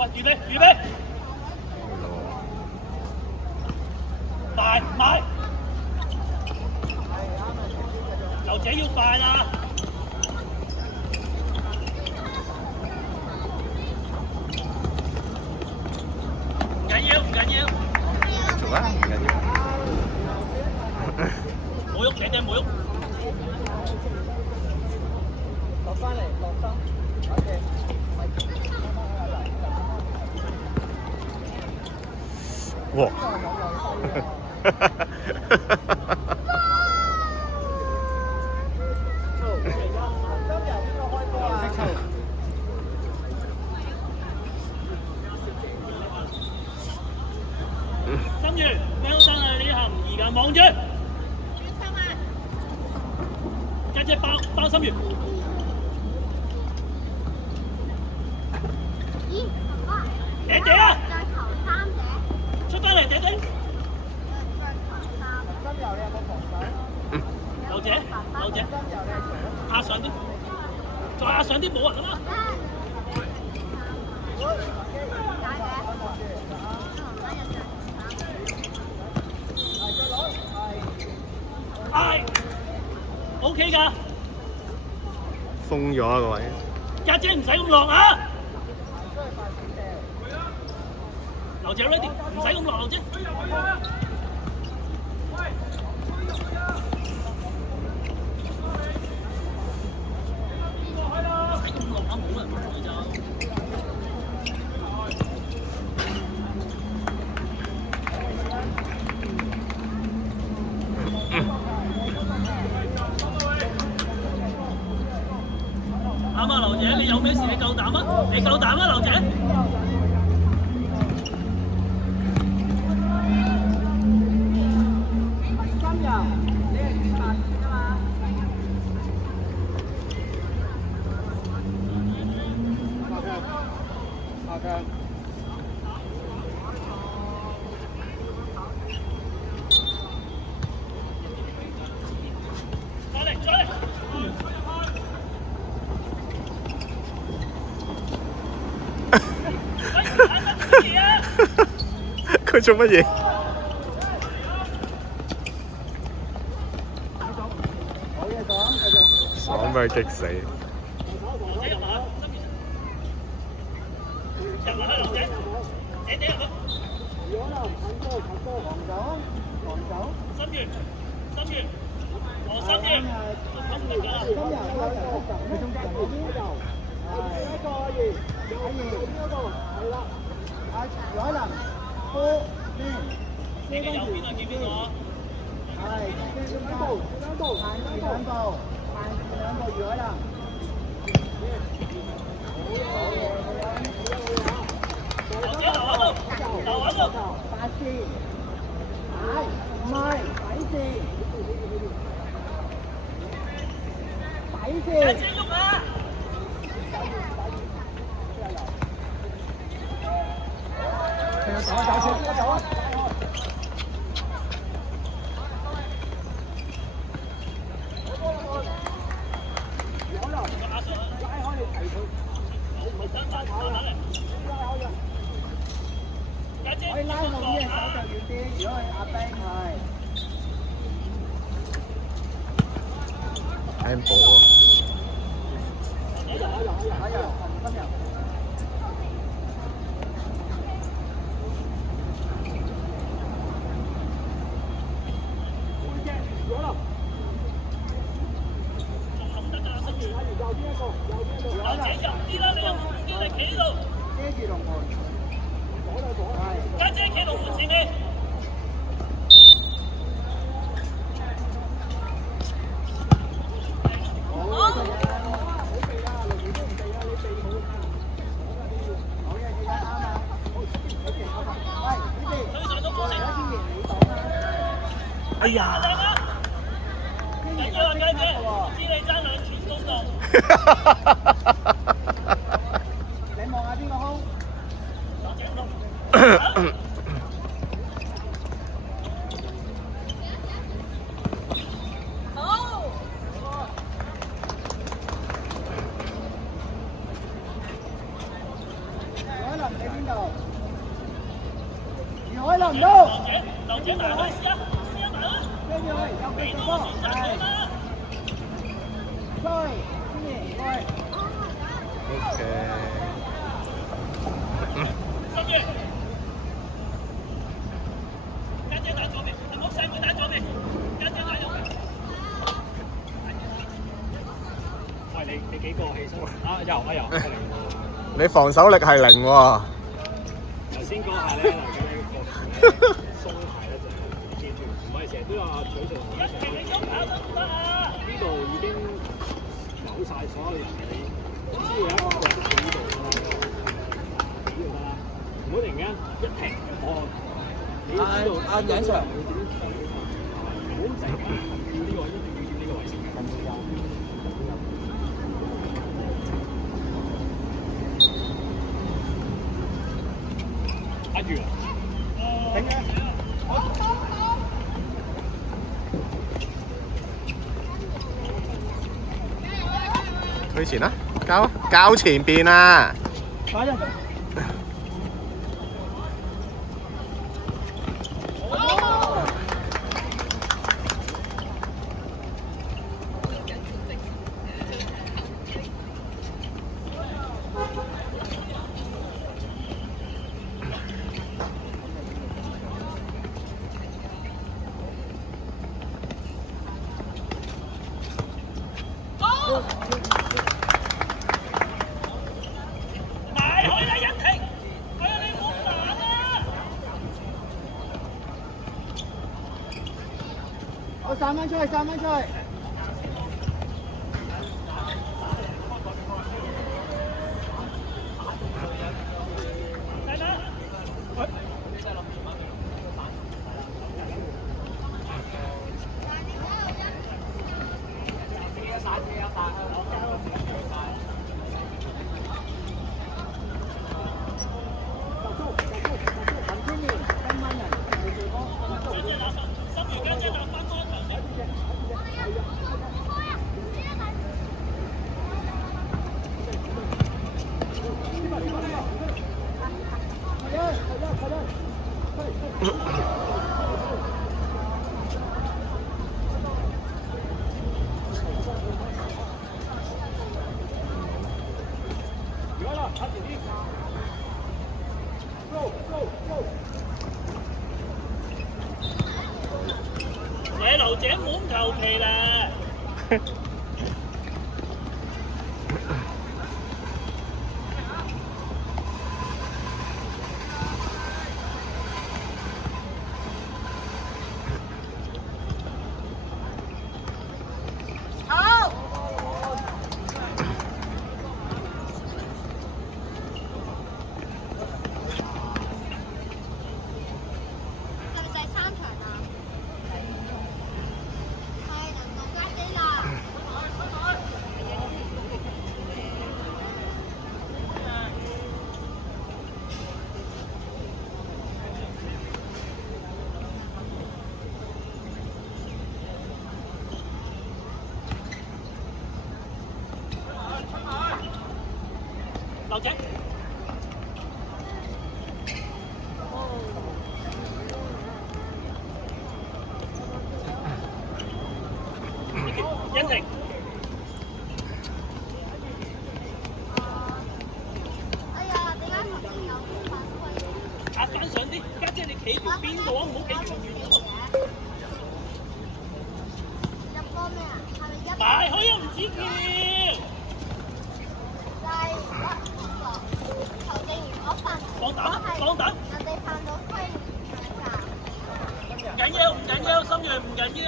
喂，預備預備，快快，劉姐要快啦！唔緊要唔緊要，做啊，唔緊要。冇喐，姐姐冇喐。落翻嚟，落心，OK。哇心如，喵生啊！呢行而家望住，家姐包心如。姐姐啊！出翻嚟，姐姐。劉姐，劉姐，壓上啲，再壓上啲冇人啦。係 ，OK 㗎。鬆咗啊個位。家姐唔使咁落啊！劉姐 ready， 唔使咁落，劉姐。啱啊，劉姐，你有咩事？你夠膽啊！你夠膽啊，劉姐！今日你係轉發線啊嘛？OK。再嚟，再嚟！佢做乜嘢？爽俾佢激死！劉姐入埋，入埋劉姐，姐姐入。心如，心如，何心如，咁得㗎啦。你嘅右邊啊，見邊個啊？係，兩步，兩步，行住兩步，行住兩步，如海南。劉姐留喺度，留喺度。八字，係，唔係，底字，底字。家姐喐啊！走啊，走先，走啊！可以拉後啲，手就遠啲。如果係阿冰係。handball 啊！劉姐入啲啦，你又唔叫你企度。遮住龍門。家姐企龍門前面。哎呀！緊要啊，家姐，知你爭兩寸公道。你望下邊個空？你邊度？余海林到。劉姐埋去試下埋啦。跟住去，有幾個波？係。追，先嚟，喂。OK。心月。家姐打左邊，唔好細妹打左邊。家姐打右邊。喂，你幾個起身？有。你防守力係零喎。頭先講下咧，嗱咁樣鬆懈咧就記住，唔係成日都有阿嘴做同一齊。你咁跑得唔得啊？呢度已經有晒所有人嘅，你只要有一個人喺呢度啦，呢度得啦，唔好突然間一停，你要知道阿梁 Sir會點樣取啊，唔好突然間要呢個，一定要呢個位置。阿月，頂嘅。推前啦，交前邊啊！打人。埋去啦，一停！哎呀，你唔好慢啊！我3蚊出去，3蚊出去。野劉姐唔好咁求其啦。劉姐，欣婷，哎呀，點解頭先有啲犯規？壓翻上啲，家姐你企條邊度啊？唔好企遠遠喎。入波咩啊？係咪一？埋去啊！唔止叫。球證如果犯，放膽！人哋犯到規㗎。唔緊要，心鋭唔緊要。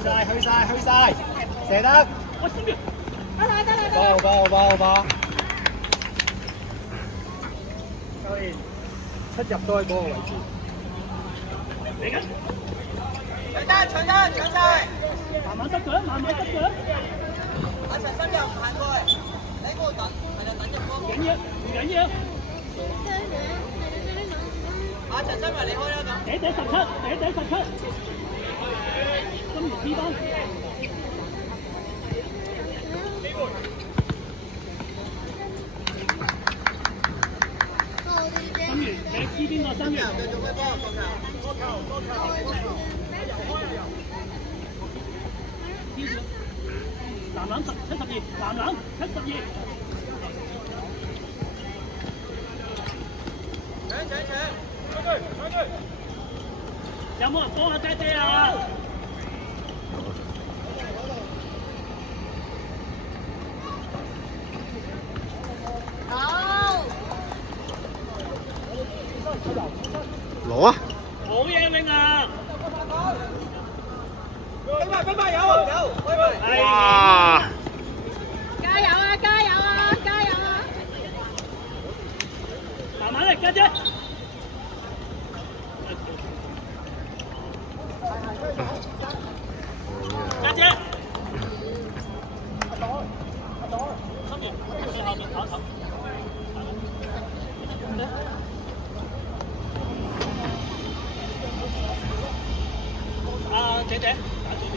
去晒，射得。爆！教練出入都喺嗰個位置。嚟緊。搶晒！慢慢執腳。阿陳心又行過嚟，你喺嗰度等，係啦，等入波。唔緊要。阿陳心話你開啦咁。第17，今年 B 班。心源，你知邊個心源？多球。男籃72，男籃72。搶！有冇人幫下姐姐啊？攞啊！好嘢，永啊！拜拜，有！哇！加油啊！慢慢嚟，家姐。家姐。心源，你後面跑。姐姐，打左邊。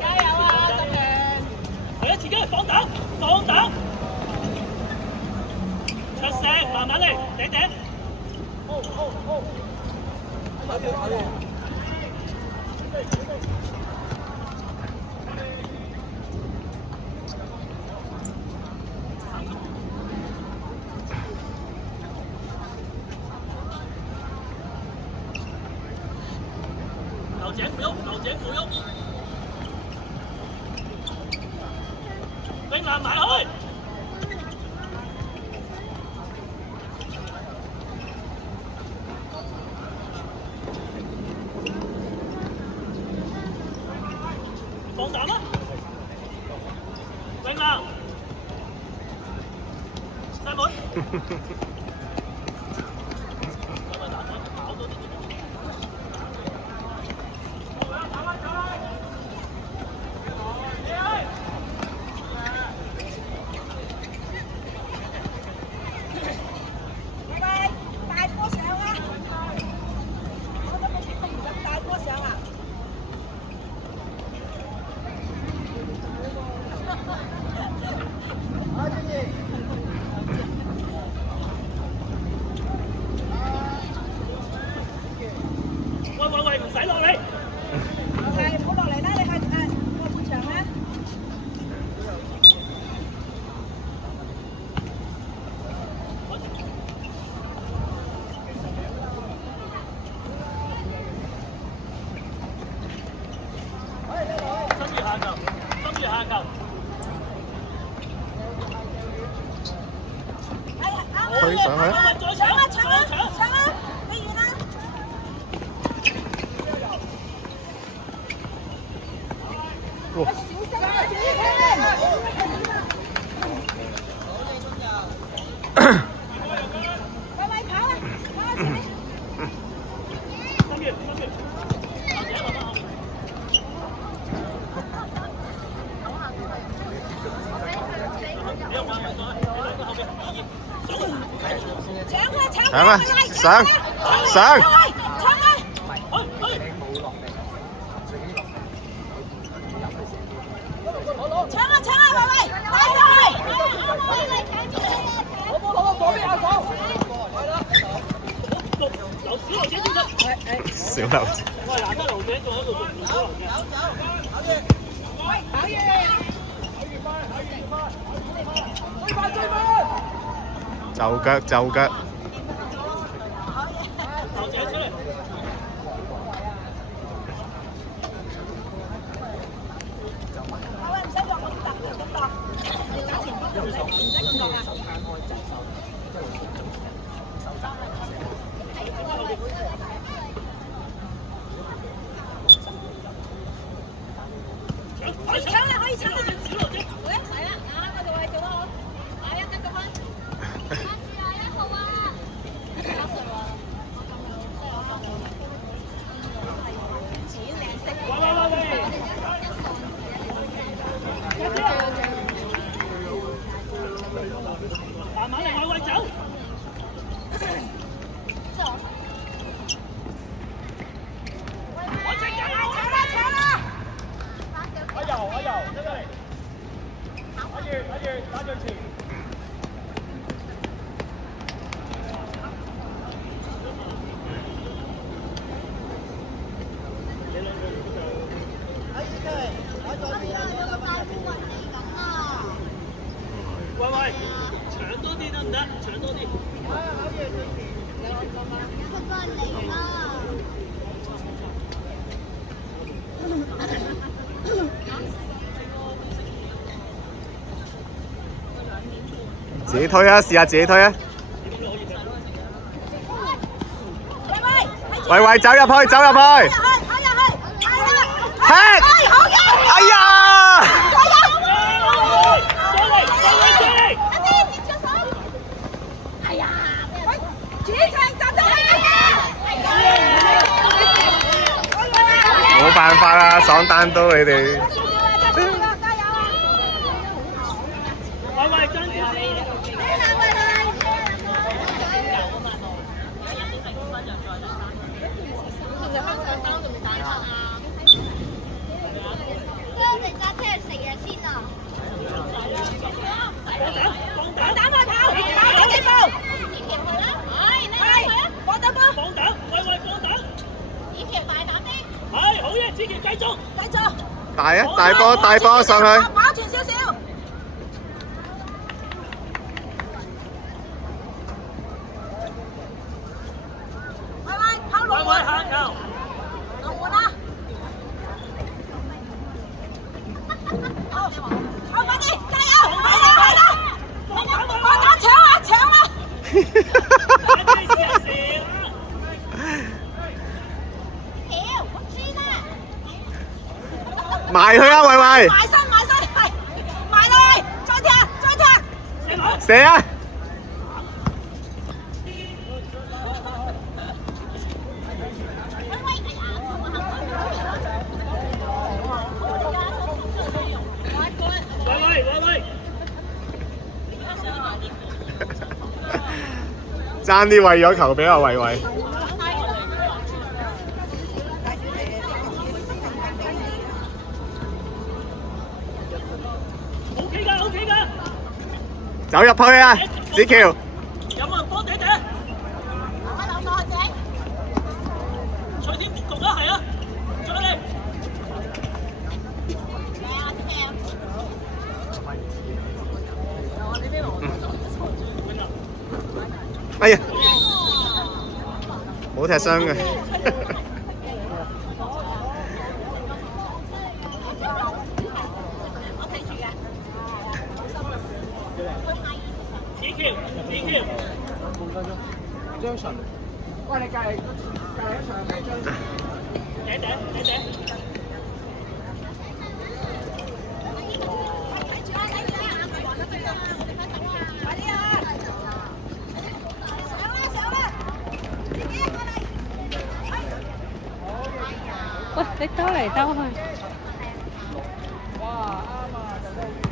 加油啊！咁樣。係啊，自己嚟放膽。出聲，慢慢嚟，姐姐。劉井唔喐，永南埋去。放膽啦！永南，西門。喂，唔使落嚟。唔好落嚟啦，你係個半場啦。心月下球。推上去。搶啊！你完啦！哇！上！小劉子。喂，難得劉姐仲喺度做小劉嘅。就腳。劉姐出嚟。打最前。喂喂，搶多啲得唔得？搶多啲。不過你啦。自己推啊！試下自己推啊！喂喂，走入去，走入去！嘿！哎呀！冇辦法啦，爽單刀你哋。喂喂，跟住我哋揸車去食嘢先啊！放膽去跑，打緊地步。放膽波，放膽，喂喂，放膽。以前大膽啲。係，好嘢，子喬繼續。繼續。大啊！大波大波上去。跑前少少。喂喂，跑龍門。行球。龍門啊！好，快啲，加油！係啦！放膽搶啊！搶啊！埋去啊，喂喂！埋身，係埋落去，再踢！射啊！喂！爭啲餵咗球俾阿維維。OK 㗎。走入去啊，子喬！有冇人幫姐姐？隨天局啊，係啊，再嚟。哎呀，冇踢傷嘅。子喬。張純，喂，你隔離一場係張純。姐。喂，你兜嚟兜去。哇，啱啊！